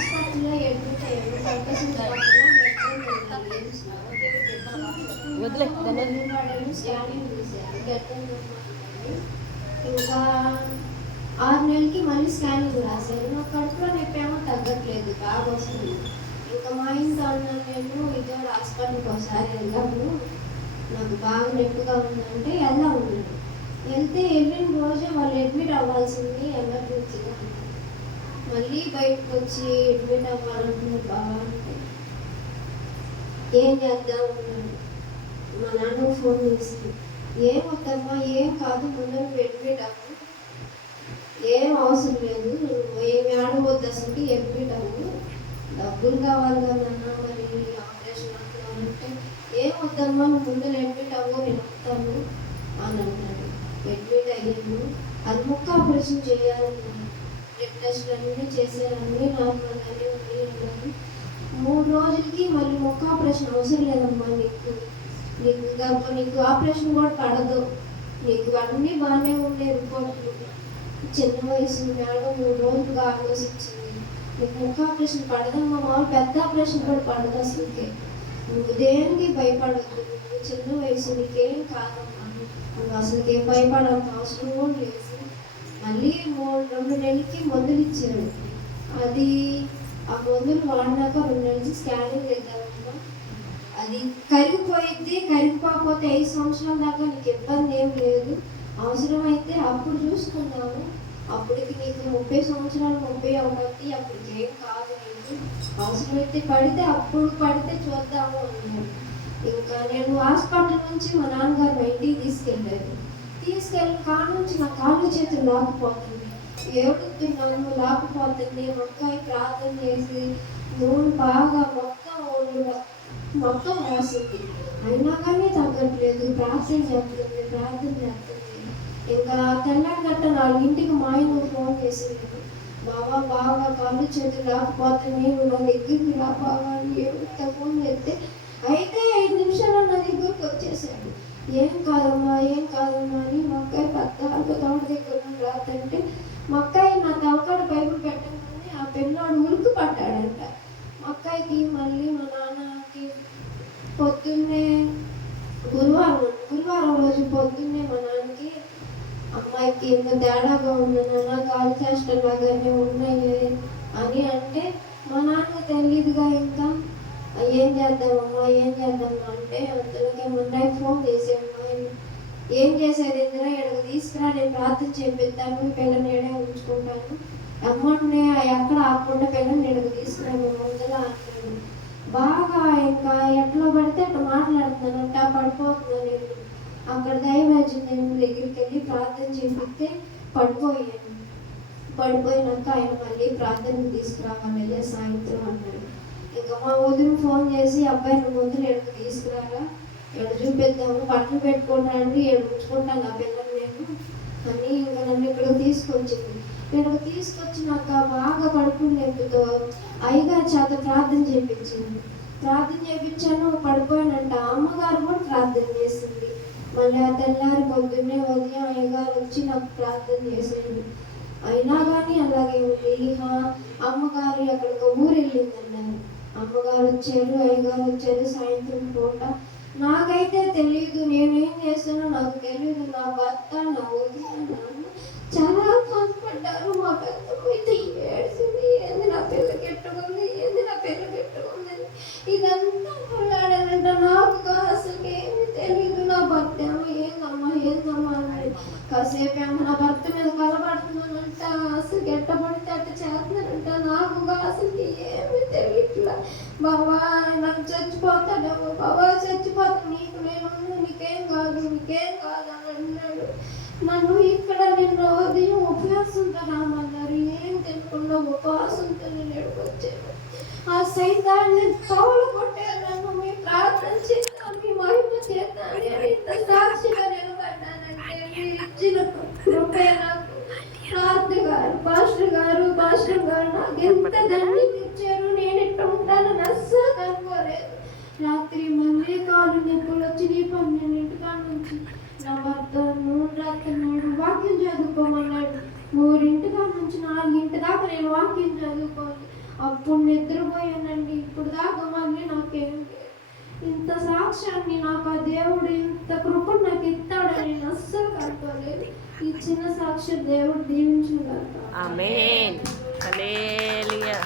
హాస్పిటల్లో అడ్మిట్ అయ్యాను. వదిలే స్కానింగ్ తీసారు. ఇంకా 6 నెలలకి మళ్ళీ స్కానింగ్ రాశారు. నా కడుపులో నొప్పేమో తగ్గట్లేదు, బాగా వస్తుంది. ఇంకా మా ఇంట్లో అన్నాను, నేను ఇదో హాస్పిటల్కి ఒకసారి వెళ్దాము, నాకు బాగా నొప్పిగా ఉందంటే వెళ్దాం ఉన్నాను. వెళ్తే వెళ్ళిన రోజే వాళ్ళు అడ్మిట్ అవ్వాల్సింది ఎమర్జెన్సీగా. మళ్ళీ బయటకు వచ్చి అడ్మిట్ అవ్వాలంటున్నారు. బాగా అంటే ఏం చేద్దాం ఉన్నాను. మా నాన్న ఫోన్ చేసి, ఏం వద్దమ్మా, ఏం కాదు, ముందు అడ్మిట్ అవ్వు, ఏం అవసరం లేదు, ఏమి ఆడవద్దు, అసలు అడ్మిట్ అవ్వు, డబ్బులు కావాలి కదన్నా, మరి ఆపరేషన్ అట్లా అంటే ఏం వద్దమ్మా, నువ్వు ముందు అడ్మిట్ అవ్వు, నేను వస్తాను అని అన్నాడు. అడ్మిట్ అయ్యాను. అది ముక్క ఆపరేషన్ చేయాలన్నాను. బ్లడ్ టెస్ట్లు అన్నీ చేసేయాలని నార్మల్గానే ఉన్నాయి. 3 రోజులకి మళ్ళీ ముక్క ఆపరేషన్ అవసరం లేదమ్మా, నీకు ఆపరేషన్ కూడా పడదు, నీకు అన్నీ బాగానే ఉండే రిపోర్ట్లు, చిన్న వయసు మేడం 3 రోజులుగా ఆలోచించింది, నీకు ముక్క ఆపరేషన్ పడదమ్మా, మామూలు పెద్ద ఆపరేషన్ కూడా పడదు, అసలుకే నువ్వు దేనికి భయపడద్దు, నువ్వు చిన్న వయసు, నీకేం కాదమ్మా, నువ్వు అసలుకి ఏం భయపడాల్సిన అవసరం కూడా లేదు. మళ్ళీ 2 నెలలకి మందులు ఇచ్చాడు. అది ఆ మందులు వాడినాక 2 నెలలకి స్కానింగ్ చేద్దామమ్మా, అది కరిగిపోయింది, కరిగిపోకపోతే 5 సంవత్సరాల దాకా నీకు ఇబ్బంది ఏం లేదు, అవసరమైతే అప్పుడు చూసుకుందాము, అప్పటికి నీకు 30 సంవత్సరాలు 30 అవుతుంది, అప్పటికి ఏం కాదు, నీకు అవసరమైతే పడితే చూద్దాము అన్నాడు. ఇంకా నేను హాస్పిటల్ నుంచి మా నాన్నగారు మా ఇంటికి తీసుకెళ్ళిన కాడ నుంచి నా కాళ్ళు చేతులు లాక్కుపోతుంది, ఏడుతున్నాను, లాక్కుపోతుంది. మొక్కాయి ప్రార్థన చేసి నూనె బాగా మొత్తం వేసింది, అయినా కానీ తగ్గట్లేదు. ప్రార్థన చేస్తుంది. ఇంకా తెల్లారిగట్ట 4 మా ఆయన ఫోన్ చేసింది, బాగా కాళ్ళు చేతులు లాక్కుపోతే నేను నా దగ్గరికి రా బాగా అని ఏమిటో ఫోన్ చేస్తే, అయితే 5 నిమిషాలు నా దగ్గరికి వచ్చేసాడు. ఏం కాదమ్మా అని మొక్కాయి పెద్ద తోట దగ్గర రాదంటే, మొక్కాయి నా తలకాడ బైబుల్ పెట్టగానే ఆ పిల్లాడు ఉలికి పడ్డాడంట. మొక్కాయికి మళ్ళీ మా నాన్నకి పొద్దున్నే గురువారం రోజు పొద్దున్నే మా నాన్నకి, అమ్మాయికి ఇంత తేడాగా ఉంది నాన్న, కాలు చేష్టలాగానే ఉన్నాయి అని అంటే, మా నాన్న తెలియదుగా ఇంకా ఏం చేద్దామమ్మా అంటే, అందులోకి మొన్న ఫోన్ చేసాడు, ఏం చేసేది ఇందులో ఎక్కడికి తీసుకురా, నేను ప్రార్థన చేపిస్తాను, పిల్లని ఏడే ఉంచుకుంటాను, అమ్మని ఎక్కడ ఆకుండా పిల్లని ఎక్కడికి తీసుకురాను ముందులా అంటాడు. బాగా ఇంకా ఎట్లా పడితే అట్లా మాట్లాడుతున్నానంట, పడిపోతున్నాను. నేను అక్కడ దైవజన్ దగ్గరికి వెళ్ళి ప్రార్థన చేపిస్తే పడిపోయినాక ఆయన మళ్ళీ ప్రార్థనకు తీసుకురావాలి సాయంత్రం అన్నాడు. ఇంకా మా వదిన ఫోన్ చేసి, అబ్బాయి నువ్వు ముందు ఎక్కడికి తీసుకురారా, ఎక్కడ చూపిద్దాము, బట్టలు పెట్టుకుంటానండి, ఉంచుకుంటాను ఆ పిల్లలు నేను అని ఇంకా నన్ను ఇక్కడికి తీసుకొచ్చింది. ఇక్కడికి తీసుకొచ్చినాక బాగా కడుపు నొప్పితో అయ్యగారి చేత ప్రార్థన చేయించాను, పడిపోయానంట. అమ్మగారు కూడా ప్రార్థన చేసింది. మళ్ళీ ఆ తెల్లారి పొద్దున్నే ఉదయం అయ్యగారు వచ్చి నాకు ప్రార్థన చేసేది. అయినా కానీ అలాగే ఉంది. అమ్మగారు ఎక్కడికి ఊరు వెళ్ళిందన్నారు. అమ్మగారు వచ్చారు, అయ్యగారు వచ్చారు సాయంత్రం పూట. నాకైతే తెలియదు, నేనేం చేస్తానో నాకు తెలియదు. నా భర్త, నా వదిన చాలా బాధపడ్డారు. మా పెద్దమైతే ఏడ్చింది, ఏంది నా పిల్ల కెట్టుకుంది ఇదంతా కొట్లాడానంట. నాకు అసలు ఏమి తెలియదు. నా భర్త ఏమో ఏందమ్మా అన్నాడు. కాసేపు ఏమో నా భర్త మీద కలబడుతున్నానంట, అసలు ఎట్టబడితే అట్ట చేస్తున్నానంట. నాకు అసలు ఏమి తెలియట్లా. బాబా నాకు చచ్చిపోతాడేమో, చచ్చిపోతా, నీకేం కాదు అని అన్నాడు. నన్ను ఇక్కడ నిన్న ఉదయం ఉపవాసంతో రామన్నారు. ఏం తినకుండా ఉపవాసంతో నేను ఎడుకొచ్చాను. ఆ సైతాన్ని తోలు కొట్టారు. నన్ను మీ ప్రార్థన చేస్తాను, మీ మహిమ చేస్తాను, నేను ఇంత సాక్షిగా నిలబడ్డానంటే మీరు ఇచ్చిన కృపే. నాకు పాస్టర్ గారు నాకు ఎంత ధన్యత ఇచ్చారు. నేను ఇట్లా ఉంటానని అస్సలు కనుకోలేదు. రాత్రి మళ్ళీ కాలు నొప్పులు వచ్చి 12 నుంచి నా భర్త 3 వాక్యం చదువుకోమన్నాడు. 3 నుంచి 4 దాకా నేను వాక్యం చదువుకోవాలి. అప్పుడు నిద్రపోయానండి. ఇప్పుడు దాకా మళ్ళీ నాకేం ఇంత సాక్ష్యాన్ని నాకు ఆ దేవుడు ఇంత కృపను నాకు ఇస్తాడని నేను అస్సలు అనుకోలేదు. ఈ చిన్న సాక్ష్యం దేవుడు దీవించగలరు. ఆమేన్. హల్లెలూయా.